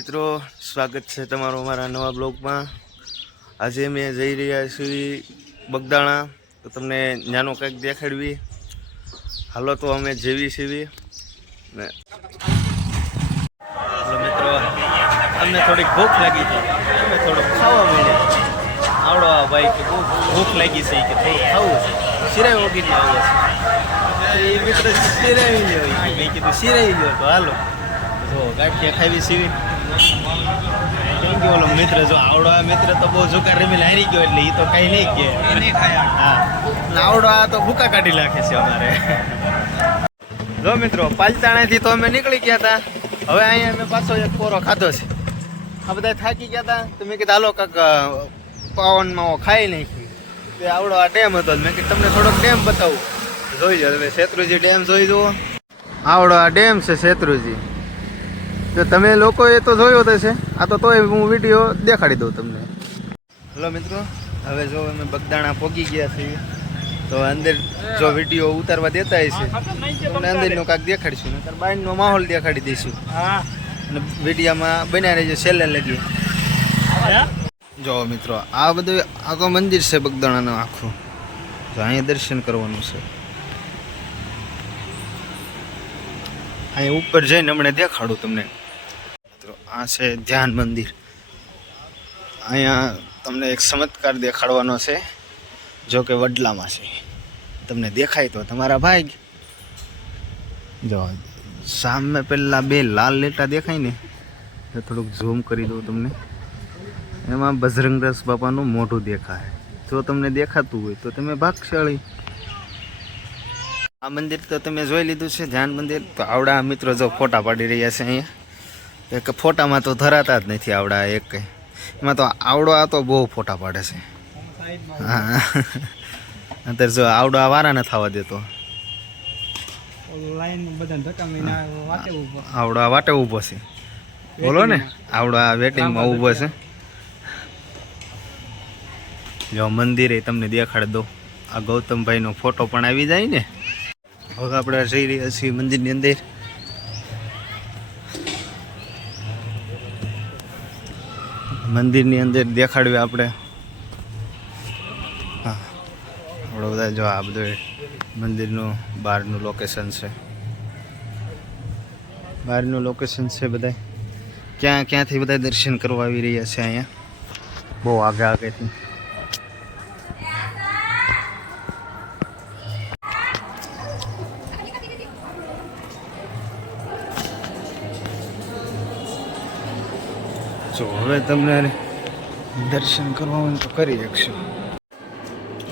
મિત્રો, સ્વાગત છે તમારું અમારા નવા બ્લોગમાં। આજે અમે જઈ રહ્યા છીએ બગદાણા, તો તમને નાનો કંઈક દેખાડવી। હાલો તો અમે જેવી છીએ ને હાલો મિત્રો, અમને થોડીક ભૂખ લાગી હતી, અમે થોડુંક ખાવા માંડ્યા। આવડો આ ભાઈ કે ભૂખ લાગી છે કે થોડુંક ખાવું છે, સિરાઈ વગીને આવે છે એ મિત્ર સિરાઈ લ્યો, મેં કીધું સિરાઈ લ્યો તો હાલો જો ગાંઠિયા ખાવી સીવી। કેમ કે ઓલો મિત્ર જો આવડો આ મિત્ર તો બહુ જુકાર રમીને હારી ગયો, એટલે એ તો કઈ નહીં કે હા, આવડો આ તો ભૂકા કાઢી નાખે છે અમારે। જો મિત્રો, પાલતાણાથી તો અમે નીકળી ગયા હતા, હવે અહીંયા અમે પાછો એક પોરો ખાધો છે। આ બધા થાકી ગયા હતા તો મેં કીધું હાલો કાંક પાવનમાં ખાઈ નાખ્યું, તે આવડો આ ડેમ હતો, મેં કીધું તમને થોડોક ડેમ બતાવું, જોઈ જાઓ તમે શેત્રુંજી ડેમ જોઈ જુઓ। આવડો આ ડેમ છે શેત્રુંજી, તો તમે લોકોએ તો જોયો તો છે, આ તો તોય હું વિડીયો દેખાડી દઉં તમને। હલો મિત્રો, હવે જો અમે બગદાણા પહોંચી ગયા છીએ, તો અંદર જો વિડીયો ઉતારવા દેતા હશે તમને અંદરનો કાંક દેખાડીશું, નકર બહારનો માહોલ દેખાડી દઈશું અને વિડીયોમાં બન્યા રહેજો છેલ્લે લગી। જો મિત્રો, આ બધું આખું મંદિર છે બગદાણાનું આખું, તો અહીંયા દર્શન કરવાનું છે। અહીં ઉપર જઈને હમણાં દેખાડું તમને। આ છે ધ્યાન મંદિર, અહીંયા તમને એક ચમત્કાર દેખાડવાનો છે, જો કે વડલામાં છે, તમને દેખાય તો તમારા ભાઈ। જો સામે પેલા બે લાલ લેટા દેખાય ને, તો થોડુંક ઝૂમ કરી દઉં તમને, એમાં બજરંગદાસ બાપાનું મોઢું દેખાય, જો તમને દેખાતું હોય તો તમે ભાગશાળી। આ મંદિર તો તમે જોઈ લીધું છે ધ્યાન મંદિર, તો આવડા મિત્રો જો ફોટા પાડી રહ્યા છે અહીંયા, એક ફોટામાં તો ધરાતા જ નથી આવડા એક કંઈ, એમાં તો આવડો આ તો બહુ ફોટા પાડે છે। હા, અત્યારે જો આવડો આ વારા ન થવા દેતો, આવડો આ વાટે ઊભો છે, બોલો ને આવડો આ વેટિંગમાં ઊભો છે। જો મંદિરે તમને દેખાડી દો, આ ગૌતમભાઈનો ફોટો પણ આવી જાય ને। હવે આપણે જઈ રહ્યા છીએ મંદિરની અંદર, મંદિરની અંદર દેખાડ્યું આપણે। હા, આપણે બધા જો આ બધું મંદિરનું બહારનું લોકેશન છે, બહારનું લોકેશન છે બધા, ક્યાંથી બધા દર્શન કરવા આવી રહ્યા છે અહીંયા બહુ આગેથી। જો હવે તમને દર્શન કરવા હોય તો કરી શકશો।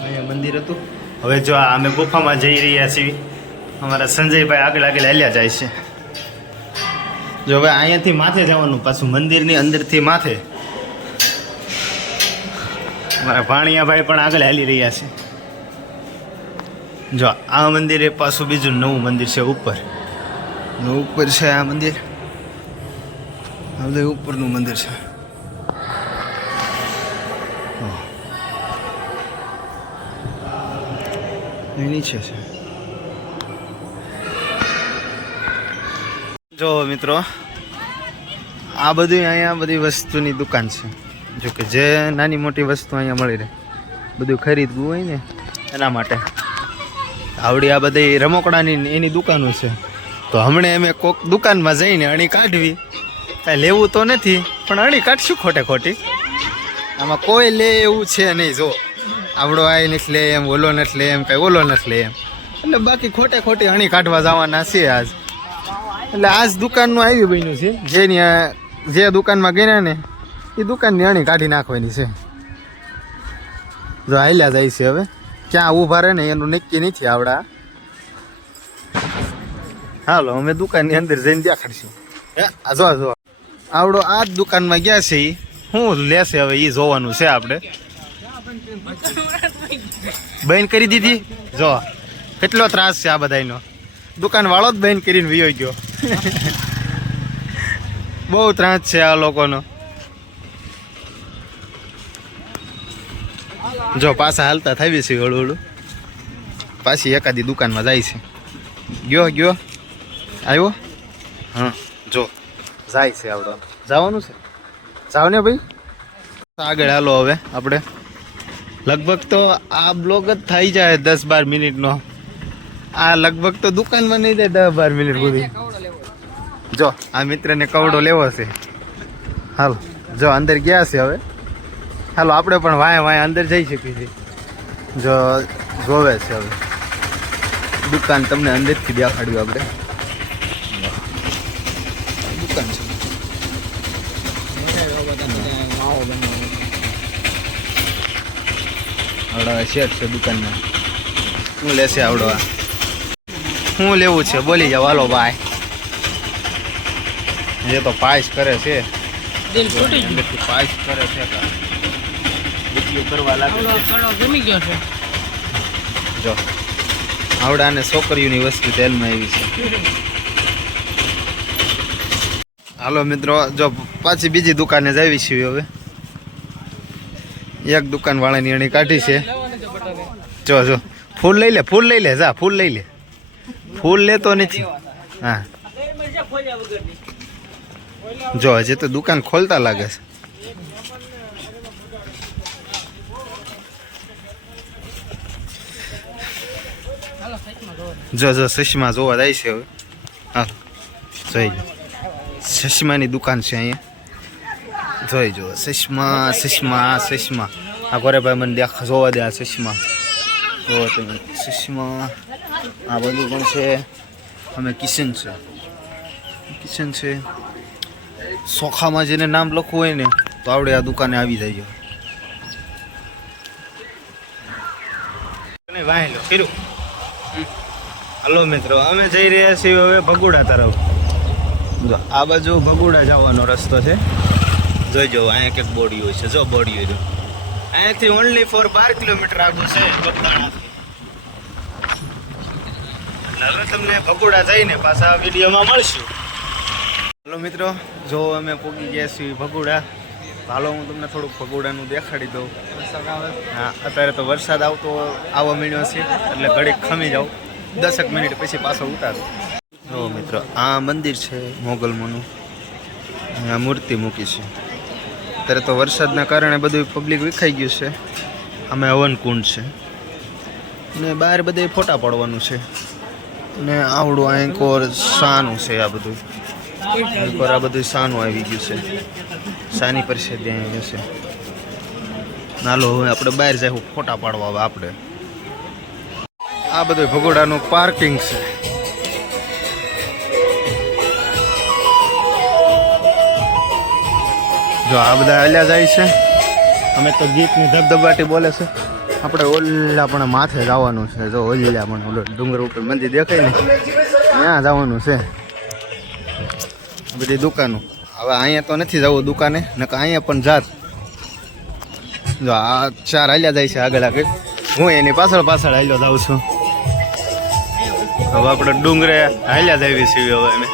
અહીંયા મંદિર હતું, હવે જો અમે ગુફામાં જઈ રહ્યા છીએ, અમારા સંજયભાઈ આગળ હાલ્યા જાય છે। જો હવે અહીંયાથી માથે જવાનું, પાછું મંદિરની અંદરથી માથે અમારા ભાણિયાભાઈ પણ આગળ હાલી રહ્યા છે। જો આ મંદિરે પાછું બીજું નવું મંદિર છે ઉપર છે આ મંદિર, આ બધું ઉપરનું મંદિર છે। નીચે છે જો મિત્રો, આ બધી અહીંયા બધી વસ્તુની દુકાન છે, જો કે જે નાની મોટી વસ્તુ અહીંયા મળી રહે, બધું ખરીદવું હોય ને એના માટે આવડી આ બધી રમકડાની એની દુકાનો છે। તો હમણાં અમે કોક દુકાનમાં જઈને અણી કાઢવી, કાંઈ લેવું તો નથી પણ અણી કાઢશું ખોટે ખોટી, આમાં કોઈ લે એવું છે નહીં। જો આવડો આ નથી લે એમ, ઓલો નથી લે એમ, કાંઈ ઓલો નથી લે એમ, એટલે બાકી ખોટે ખોટી અણી કાઢવા જવાના છે આજ। એટલે આજ દુકાનનું આવ્યું બન્યું છે, જે દુકાનમાં ગયા ને એ દુકાનની અણી કાઢી નાખવાની છે। જો હાલ્યા જાય છે, હવે ક્યાં ઊભા રહે ને એનું નક્કી નથી આવડા। હાલો અમે દુકાનની અંદર જઈને દેખાડશું। જો આવડો આ જ દુકાનમાં ગયા છે, એ શું લેશે હવે એ જોવાનું છે આપણે। બંધ કરી દીધી, જો કેટલો ત્રાસ છે આ બધાનો, દુકાન વાળો જ બંધ કરીને વિયો ગયો। બહુ ત્રાસ છે આ લોકોનો। જો પાછા હાલતા થાવી છે હળું, પાછી એકાદી દુકાનમાં જાય છે। ગયો આવ્યો, હા જો જાય છે આવડો। જવાનું છે જાવ ને ભાઈ આગળ હાલો હવે આપણે લગભગ તો આ બ્લોગ જ થઈ જાય 10-12 મિનિટનો આ લગભગ તો દુકાનમાં નહીં જાય 10-12 મિનિટ સુધી જો આ મિત્રને કવડો લેવો છે હાલો જો અંદર ગયા છે હવે હાલો આપણે પણ વાય અંદર જઈ શકીએ છીએ જો જોવે છે હવે દુકાન તમને અંદરથી દેખાડ્યું આપણે દુકાન છે આવડવા શેઠ છે દુકાનના શું લેશે આવડવા શું લેવું છે બોલી જાવ હાલો ભાઈ એ તો પાસ કરે છે પાસ કરે છે કરવા લાગે જો આવડા અને છોકરીઓની વસ્તુ તેલમાં આવી છે હાલો મિત્રો જો પાછી બીજી દુકાને જ આવી છીએ હવે એક દુકાન વાળાની અણી કાઢી છે જો ફૂલ લઈ લે જા ફૂલ લઈ લે ફૂલ લેતો નથી હા જો હજી તો દુકાન ખોલતા લાગે છે જો ચશ્મા જોવા જાય છે હવે હા જોઈ લો ચશ્માની દુકાન છે અહીંયા જોઈ જો ચશ્મા આ ઘરે ભાઈ મને જોવા દે આ ચશ્મા જોવો તમે ચશ્મા આ બધું પણ છે અમે કિચન છે સોખામાં જેને નામ લખવું હોય ને તો આવડે આ દુકાને આવી જાય હલો મિત્રો અમે જઈ રહ્યા છીએ હવે ભગુડા તરફ જો આ બાજુ ભગુડા જવાનો રસ્તો છે જોઈ જો અહીંયા કંઈક બોડી હોય છે જો બોડી હોય અહીંયાથી ઓનલી ફોર 12 કિલોમીટર આગળ છે હવે તમને ભગુડા જઈને પાછા વિડીયોમાં મળશું હલો મિત્રો જો અમે પહોંચી ગયા છીએ ભગુડા હાલો હું તમને થોડુંક ભગુડાનું દેખાડી દઉં હા અત્યારે તો વરસાદ આવવા માંડ્યો છે એટલે ઘડીક ખમી જાઉં 10 મિનિટ પછી પાછો ઉતારું જો મિત્રો આ મંદિર છે મોગલમાંનું આ મૂર્તિ મૂકી છે અત્યારે તો વરસાદના કારણે બધું પબ્લિક વિખાઈ ગયું છે અમે હવનકુંડ છે ને બહાર બધે ફોટા પાડવાનું છે ને આવડું આંકોર સાનું છે આ બધું આંકોર આ બધું સાનું આવી ગયું છે સાની પરિસ્થિતિ અહીં છે નાલો હવે આપણે બહાર જાય ફોટા પાડવા હવે આપણે આ બધું ભગોડાનું પાર્કિંગ છે જો આ બધા હાલ્યા જાય છે અમે તો ગીતની ધબધબાટી બોલે છે આપણે ઓલા પણ માથે જવાનું છે જો ઓલા પણ ઓલો ડુંગર ઉપર મંદિર દેખાય ને ત્યાં જવાનું છે બધી દુકાનો હવે અહીંયા તો નથી જવું દુકાને નકર અહીંયા પણ જાત જો આ 4 હાલ્યા જાય છે આગળ હું એની પાછળ હાલ્યો જાઉં છું હવે આપણે ડુંગરે હાલ્યા જઈએ છીએ હવે અમે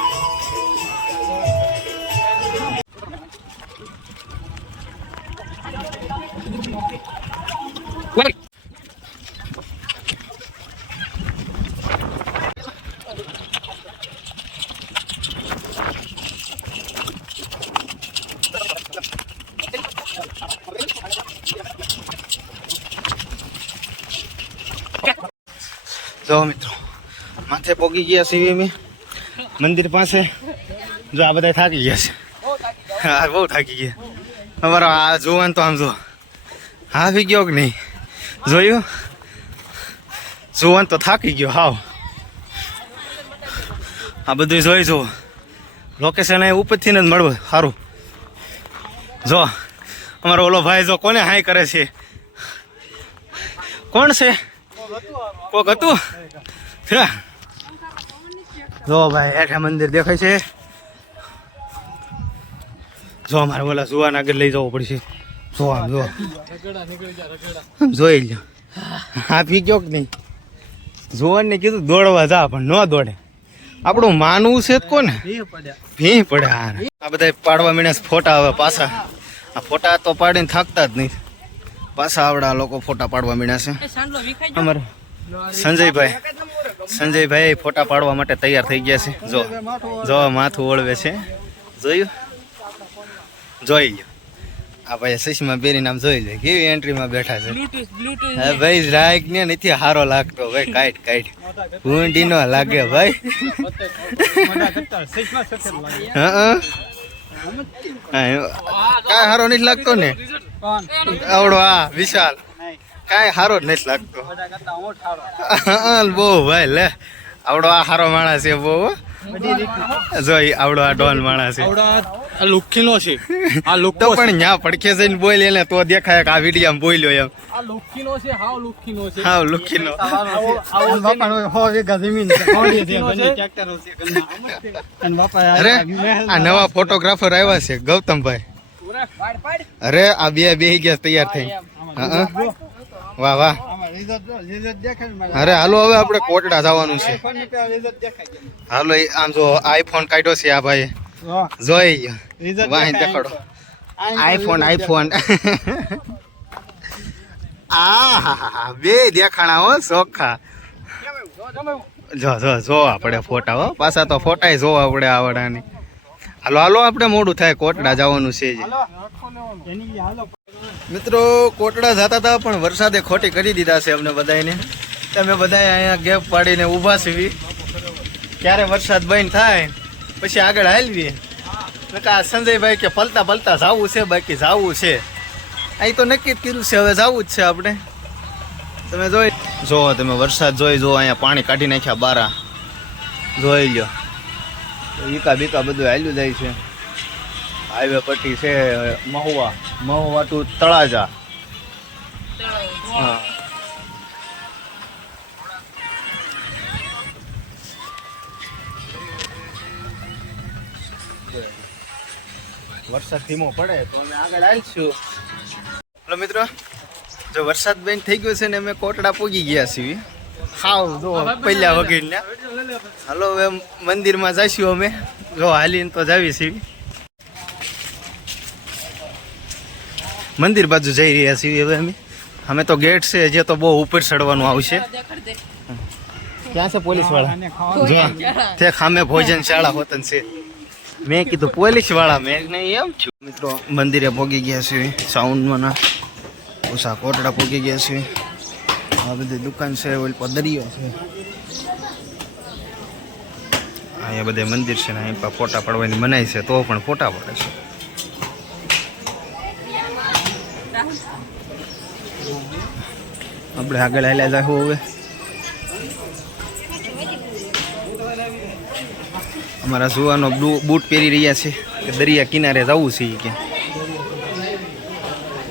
જો મિત્રો માથે પોગી ગયા છીએ અમે મંદિર પાસે જો આ બધા થાકી ગયા છે હા બહુ થાકી ગયા અમારો આ જોવાનું તો આમ જો આવી ગયો કે નહીં જોયું જોવાનું તો થાકી ગયો હાવ આ બધું જોઈ જો લોકેશન અહીં ઉપરથી જ મળવું સારું જો અમારો ઓલો ભાઈ જો કોને હાય કરે છે કોણ છે કોક હતું જો ભાઈ હેઠા મંદિર દેખાય છે જો અમારે ઓલા જુવાન આગળ લઈ જવું પડશે જો આમ જો જોઈ લો આપી ગયો કે નહીં જુવાન ને કીધું દોડવા જા પણ ન દોડે આપણું માનવું છે કોને ભી પડે આ બધા પાડવા મીણ્યા ફોટા હવે પાછા આ ફોટા તો પાડીને થાકતા જ નહીં પાછા આવડા લોકો ફોટા પાડવા મીણ્યા છે અમારે સંજયભાઈ ફોટા પાડવા માટે તૈયાર થઈ ગયા છે જો માથું ઓળવે છે જોયું જોઈ લો આ ભાઈ ચશ્મા પહેરીને આમ જોઈ લે કેવી એન્ટ્રીમાં બેઠા છે હા ભાઈ રાઈક ને નથી હારો લાગતો ભાઈ કાઈટ ઊંડી નો લાગે ભાઈ હા કાંઈ હારો નથી લાગતો ને આવડો આ વિશાલ કાંઈ હારો જ નથી લાગતો બહુ ભાઈ લે આવડો આ હારો માણસ છે બહુ જોઈ આવડો આ ડોન માણસ છે લુખીનો છે આ લુક તો પણ ન્યા પડખે જઈને બોલ એને તો દેખાય કે આ વિડીયો બોલ્યો એમ આ લુખીનો છે હાવ લુખીનો છે હાવ લુખીનો અરે આ નવા ફોટોગ્રાફર આવ્યા છે ગૌતમભાઈ અરે આ બે ગયા તૈયાર થઈ વાહ વાહ અરે હાલો હવે આપણે કોટડા જવાનું છે હાલો આમ જો આઈફોન કાઢ્યો છે આ ભાઈ જોઈ વાહી દેખાડો આઈફોન આ બે દેખાણા હો સોખા જો આપણે ફોટા હો પાછા તો ફોટા જોવા પડે આવડાની હાલો આપણે મોડું થાય કોટડા જવાનું છે મિત્રો કોટડા જતા હતા પણ વરસાદે ખોટી કરી દીધા છે અમને બધાને તમે બધા અહીંયા ગેપ પાડીને ઊભા છીએ ક્યારે વરસાદ બંધ થાય પછી આગળ હાલવીએ સંજયભાઈ કે પલતા જાવું છે બાકી જાવું છે અહીં તો નક્કી જ કર્યું છે હવે જાવું જ છે આપણે તમે જો તમે વરસાદ જોઈ જો અહીંયા પાણી કાઢી નાખ્યા બારા જોઈ લ્યો બીકા બધું હાલ્યું જાય છે હાઈવે પટ્ટી છે મહુવા ટુ તળાજા હા વરસાદ ધીમો પડે તો અમે આગળ આવીશું હલો મિત્રો જો વરસાદ બંધ થઈ ગયો છે ને અમે કોટડા પૂગી ગયા છીએ હાવ જો પહેલા વગેરે હાલો હવે મંદિરમાં જઈશું અમે જો હાલીને તો જાવી છીએ મંદિર બાજુ જઈ રહ્યા છીએ હવે અમે તો ગેટ છે જે તો બહુ ઉપર ચડવાનું આવશે ક્યાં છે પોલીસ વાળા તે ખામે ભોજનશાળા હોતન છે મેં કીધું પોલીસ વાળા મેં નહીં એમ છું મિત્રો મંદિરે પહોંચી ગયા છે સાઉન્ડમાં ઓછા કોટડા પહોંચી ગયા છે આ બધી દુકાન છે ઓલ પર દરિયો છે અહીંયા બધે મંદિર છે ને અહીં પર ફોટા પડવાની મનાઈ છે તો પણ ફોટા પડે છે આપણે આગળ હાલ્યા જાવ હવે અમારા સુવાનો બૂટ પહેરી રહ્યા છે કે દરિયા કિનારે જવું છે કે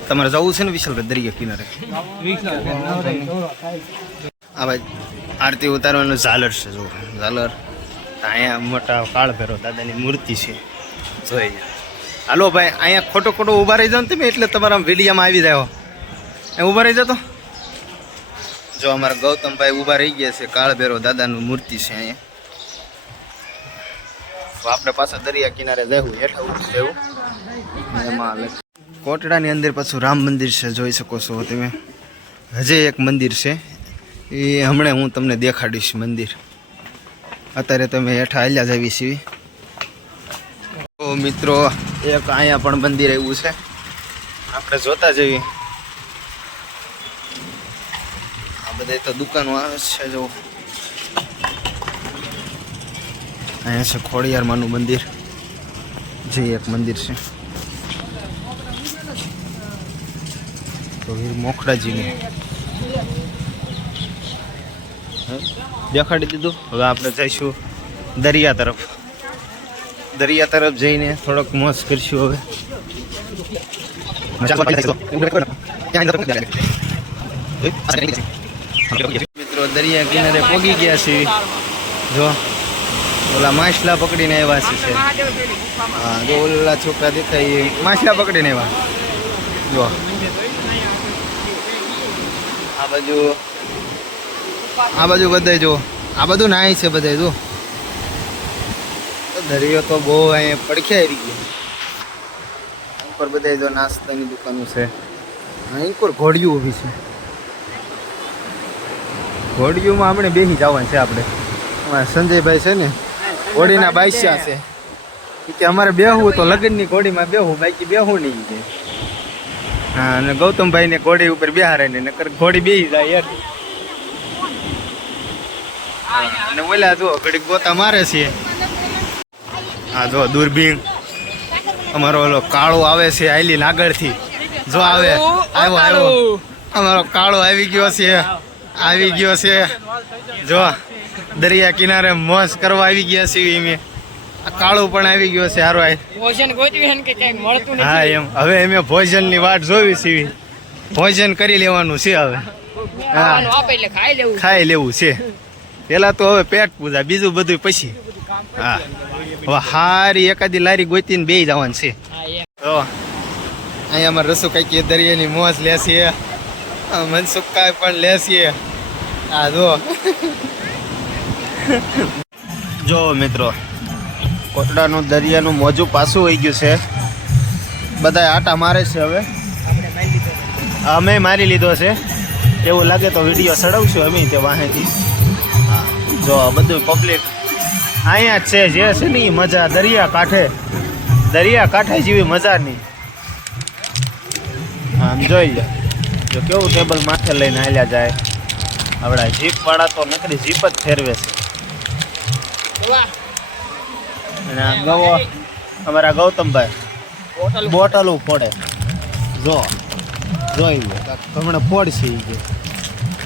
તમારે જવું છે ને વિશાલભાઈ દરિયા કિનારે આ ભાઈ આરતી ઉતારવાનું ઝાલર છે જો ઝાલર અહીંયા મોટા કાળ ભેરો દાદાની મૂર્તિ છે જોઈ હાલો ભાઈ અહીંયા ખોટો ઊભા રહી જાઓ ને તમે એટલે તમારા વિડીયામાં આવી જાઓ ઊભા રહી જતો જો અમારા ગૌતમભાઈ ઊભા રહી ગયા છે કાળ ભેરો દાદાનું મૂર્તિ છે અહીંયા આપણે પાછા દરિયા કિનારે જવું હેઠા ઉઠી જવું એમાં કોટડાની અંદર પાછું રામ મંદિર છે જોઈ શકો છો તમે હજે એક મંદિર છે એ હમણાં હું તમને દેખાડીશ મંદિર અત્યારે તમે હેઠા હાલ્યા જવી છીએ તો મિત્રો એક અહીંયા પણ મંદિર એવું છે આપણે જોતા જઈએ આ બધા તો દુકાનો આવે છે જો અહીંયા છે ખોડિયારમાંનું મંદિર જે એક મંદિર છે તો વીર મોખડાજીનું દેખાડી દીધું હવે આપણે જઈશું દરિયા તરફ જઈને થોડોક મોજ કરીશું હવે મિત્રો દરિયા કિનારે પહોંચી ગયા છીએ જો ઓલા માછલા પકડીને આવ્યા છે હા જો ઓલા છોકરા દેખાય માછલા પકડીને આવ્યા જો આ બાજુ બધા જો આ બધું નાય છે બધા જો દરિયો તો બહુ અહીંયા પડખે આવી ગયો ઉપર બધા જો નાસ્તાની દુકાનો છે અહીં કોઈ ઘોડિયું ઊભી છે ઘોડિયુંમાં આપણે બેસી જવાનું છે આપણે સંજયભાઈ છે ને ઘોડીના બાદશાહ છે કે અમારે બેહવું તો લગ્નની ઘોડીમાં બેહવું, બાકી બેહવું નહીં કે. હા, અને ગૌતમભાઈ ને ઘોડી ઉપર બેહારે ને નકર ઘોડી બેહી જાય યાર. અને ઓલા જો ઘડીક ગોતા મારે છે. હા જો દૂરબીન અમારો ઓલો કાળો આવે છે આઈલીન આગળથી. જો આવે, આવ્યો અમારો કાળો આવી ગયો છે. જો દરિયા કિનારે મોજ કરવા આવી ગયા છીએ અમે. આ કાળું પણ આવી ગયો છે હારો. હા એમ હવે અમે ભોજનની વાટ જોવી છીએ. ભોજન કરી લેવાનું છે હવે. હા ખાઈ લેવું છે પેલા તો. હવે પેટ પૂજા, બીજું બધું પછી. હા હવે હારી એકાદી લારી ગોતીને બેસી જવાનું છે. તો અહીંયા અમારે રસુ કઈ દરિયાની મોજ લેશે, મનસુખભાઈ પણ લેશે. હા જો મિત્રો કોટડાનું દરિયાનું મોજું પાછું હોઈ ગયું છે. બધા આટા મારે છે હવે. અમે મારી લીધો છે. એવું લાગે તો વિડીયો ચડાવશું અમે તે વાહેથી. હા જો બધું પબ્લિક અહીંયા જ છે. જે છે ને એ મજા દરિયા કાંઠે જેવી મજા નહીં. આમ જોઈ લો જો કેવું ટેબલ માથે લઈને હાલ્યા જાય. આપણા જીપ વાળા તો નકરી જીપ જ ફેરવે છે. અને આ ગવો અમારા ગૌતમભાઈ બોટલો ફોડે. જોઈ લો હમણાં ફોડશે એ કે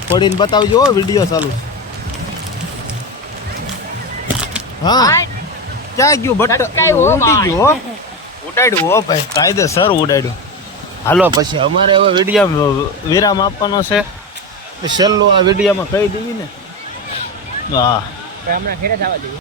ફોડીને બતાવજો વિડીયો ચાલુ. હા ક્યાં ગયું બટ ઉડી ગયું. ઉડાડ્યું હો ભાઈ, કાયદેસર ઉડાડ્યું. હાલો પછી અમારે હવે વિડીયો વિરામ આપવાનો છે. છેલ્લો આ વિડીયોમાં કહી દઈએ ને. હા હમણાં ઘરે જવા દઈએ.